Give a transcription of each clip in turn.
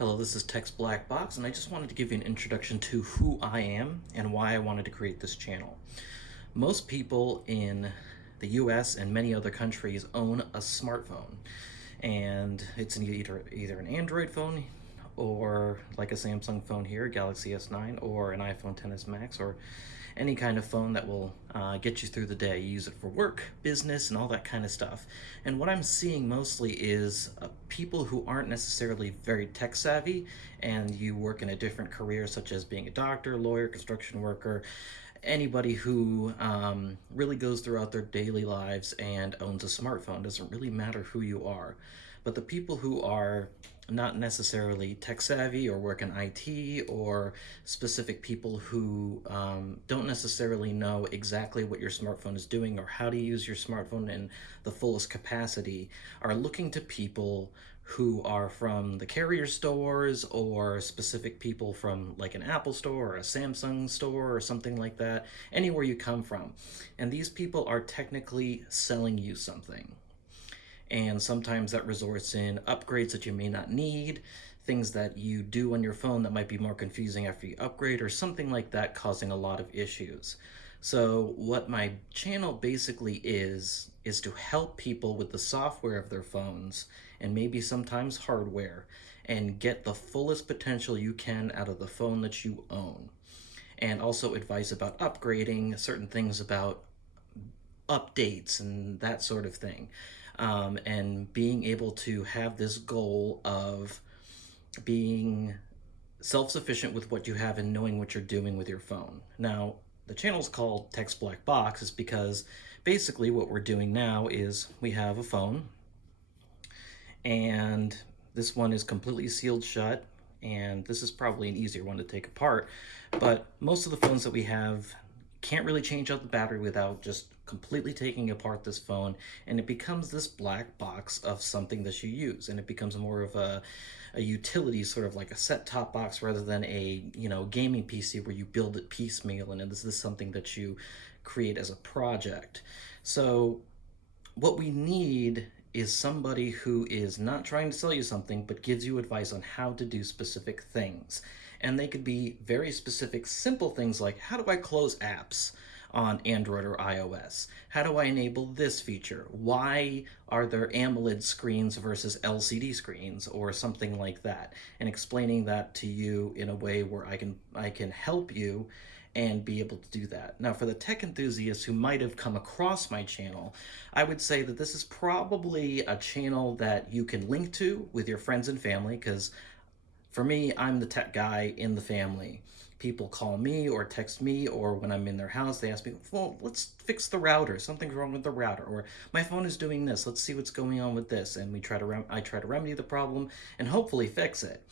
Hello, this is Text Black Box, and I just wanted to give you an introduction to who I am and why I wanted to create this channel. Most people in the US and many other countries own a smartphone, and it's either an Android phone or like a Samsung phone here, Galaxy S9, or an iPhone XS Max, or any kind of phone that will get you through the day. You use it for work, business, and all that kind of stuff. And what I'm seeing mostly is people who aren't necessarily very tech savvy, and you work in a different career, such as being a doctor, lawyer, construction worker, anybody who really goes throughout their daily lives and owns a smartphone. Doesn't really matter who you are. But the people who are not necessarily tech savvy or work in IT, or specific people who don't necessarily know exactly what your smartphone is doing or how to use your smartphone in the fullest capacity, are looking to people who are from the carrier stores, or specific people from like an Apple store or a Samsung store or something like that, anywhere you come from. And these people are technically selling you something. And sometimes that resorts in upgrades that you may not need, things that you do on your phone that might be more confusing after you upgrade, or something like that, causing a lot of issues. So what my channel basically is to help people with the software of their phones, and maybe sometimes hardware, and get the fullest potential you can out of the phone that you own. And also advice about upgrading, certain things about updates and that sort of thing. And being able to have this goal of being self-sufficient with what you have and knowing what you're doing with your phone. Now, the channel's called Text Black Box is because basically what we're doing now is we have a phone, and this one is completely sealed shut, and this is probably an easier one to take apart, but most of the phones that we have can't really change out the battery without just completely taking apart this phone, and it becomes this black box of something that you use, and it becomes more of a utility, sort of like a set-top box, rather than a gaming PC where you build it piecemeal, and this is something that you create as a project. So what we need is somebody who is not trying to sell you something, but gives you advice on how to do specific things. And they could be very specific, simple things like, how do I close apps on Android or iOS? How do I enable this feature? Why are there AMOLED screens versus LCD screens, or something like that? And explaining that to you in a way where I can help you and be able to do that. Now, for the tech enthusiasts who might have come across my channel, I would say that this is probably a channel that you can link to with your friends and family, because for me, I'm the tech guy in the family. People call me or text me, or when I'm in their house, they ask me, well, let's fix the router. Something's wrong with the router, or my phone is doing this. Let's see what's going on with this. And I try to remedy the problem and hopefully fix it.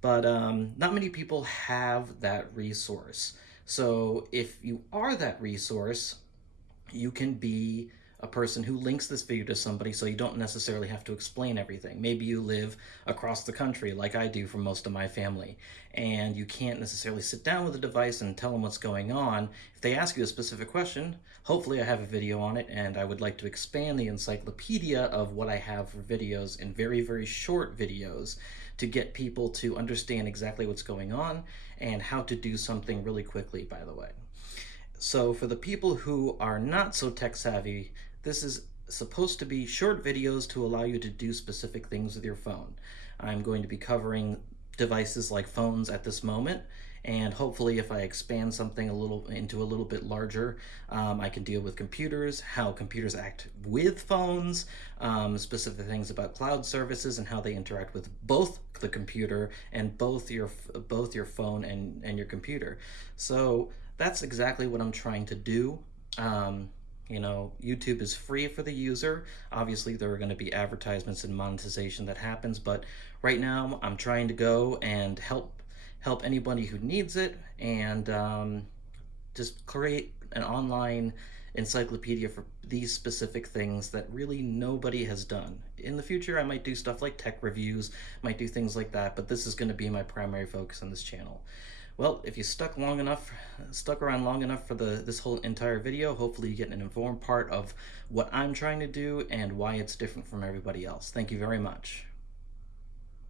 But not many people have that resource. So if you are that resource, you can be a person who links this video to somebody, so you don't necessarily have to explain everything. Maybe you live across the country like I do for most of my family, and you can't necessarily sit down with a device and tell them what's going on. If they ask you a specific question, hopefully I have a video on it, and I would like to expand the encyclopedia of what I have for videos in very, very short videos to get people to understand exactly what's going on and how to do something really quickly, by the way. So for the people who are not so tech savvy, this is supposed to be short videos to allow you to do specific things with your phone. I'm going to be covering devices like phones at this moment, and hopefully if I expand something into a little bit larger, I can deal with computers, how computers act with phones, specific things about cloud services and how they interact with both the computer and both your phone and your computer. So that's exactly what I'm trying to do. YouTube is free for the user. Obviously, there are going to be advertisements and monetization that happens, but right now I'm trying to go and help anybody who needs it, and just create an online encyclopedia for these specific things that really nobody has done. In the future, I might do stuff like tech reviews, might do things like that, but this is going to be my primary focus on this channel. Well, if you stuck around long enough for this whole entire video, hopefully you get an informed part of what I'm trying to do and why it's different from everybody else. Thank you very much.